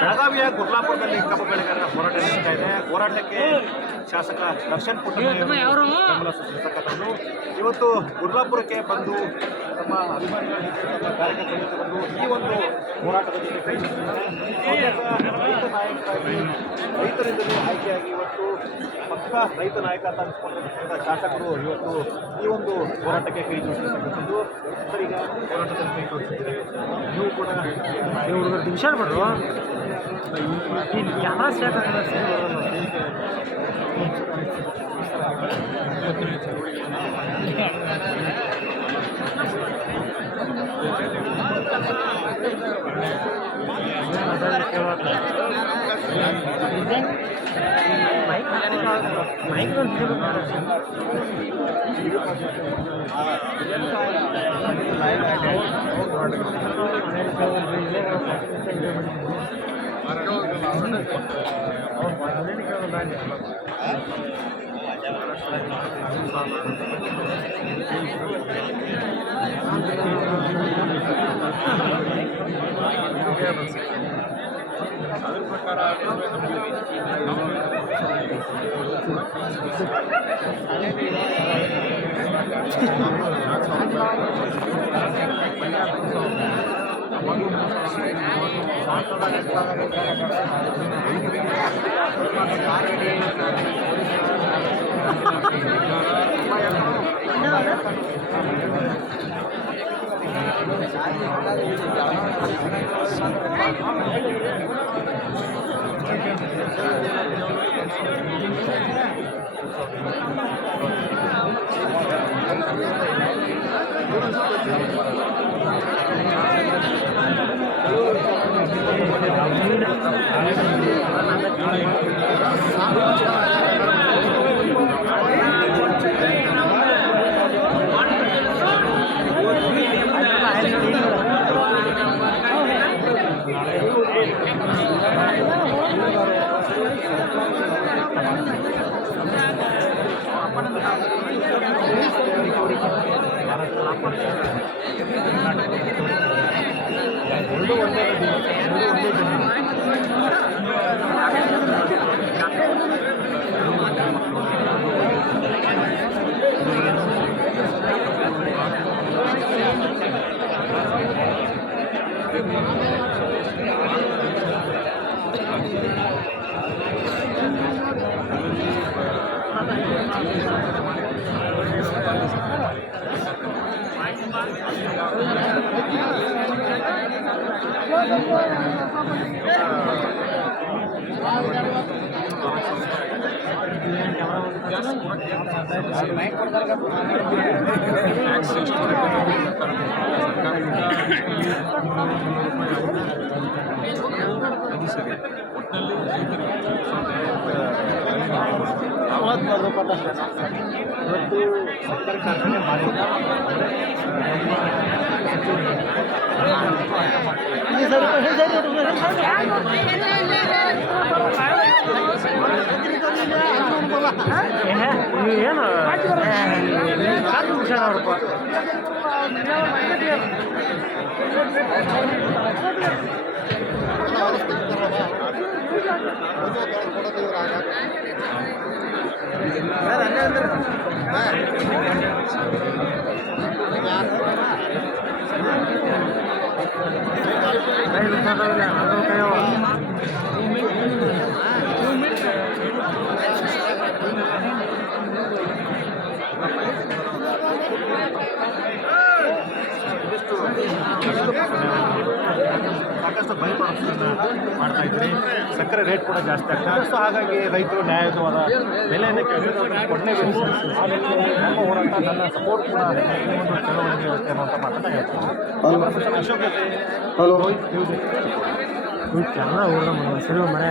ಬೆಳಗಾವಿಯ ಗುರ್ಲಾಪುರದಲ್ಲಿ ಕಬ್ಬು ಬೆಳೆಗಾರರ ಹೋರಾಟ ನಡೀತಾ ಇದೆ. ಹೋರಾಟಕ್ಕೆ ಶಾಸಕ ದರ್ಶನ್ ಪುಟ್ಟಣ್ಣಯ್ಯ ಬೆಂಬಲ ಸೂಚಿಸತಕ್ಕಂಥದ್ದು. ಇವತ್ತು ಗುರ್ಲಾಪುರಕ್ಕೆ ಬಂದು ತಮ್ಮ ಅಭಿಮಾನಿಗಳ ಜೊತೆ ಕಾರ್ಯಕರ್ತರ ಜೊತೆ ಬಂದು ಈ ಒಂದು ಹೋರಾಟದ ಜೊತೆ ಕೈ ರೈತ ನಾಯಕರಾಗಿ ರೈತರಿಂದಲೇ ಆಯ್ಕೆಯಾಗಿ ಇವತ್ತು ಪಕ್ಕ ರೈತ ನಾಯಕ ಅಂತ ಅನ್ಸ್ಕೊಂಡಿರ್ತಕ್ಕಂಥ ಶಾಸಕರು ಇವತ್ತು ಈ ಒಂದು ಹೋರಾಟಕ್ಕೆ ಕೈ ಜೋಡಿಸಿರ್ತಕ್ಕಂಥದ್ದು. ಸರ್, ಈಗ ಹೋರಾಟದಲ್ಲಿ ಕೈ ಜೋಡಿಸಿದ್ರೆ ನೀವು ಕೂಡ ಹುಡುಗರು ಹುಷಾರು ಮಾಡ್ರು ಕ್ಯಾಮ್ರಾ ಸ್ಟಾರ್ಟ್ ಅದ್ರ ಪ್ರಕಾರ ಇವತ್ತು ಸರ್ಕಾರಿ ಕಾರ್ಖಾನೆ ಮಾಡಿಲ್ಲ. ಏನು ಹುಷಾರಪ್ಪ ಸಾಕಷ್ಟು ಬೈ ಪ್ರೊಡಕ್ಷನ್ ಮಾಡ್ತಾ ಇದ್ರಿ. ಸಕ್ಕರೆ ರೇಟ್ ಕೂಡ ಜಾಸ್ತಿ ಆಗ್ತದೆ. ಸೊ ಹಾಗಾಗಿ ರೈತರು ನ್ಯಾಯಯುತವಾದ ಬೆಲೆಯನ್ನು ಕೊಡಲೇಬೇಕು. ನಮ್ಮ ಹೋರಾಟ, ನನ್ನ ಸಪೋರ್ಟ್ ಕೂಡ ಈ ಒಂದು ಚಳವಳಿಗೆ ಇರುತ್ತೆ ಅನ್ನೋಂಥ ಮಾತನ್ನು ಹೇಳ್ತಾರೆ. ಅಶೋಕ್ ಜೊತೆ ಕ್ಯಾಮ್ರಾ ಹೋಗೋಣ ಸರಿ ಮನೆ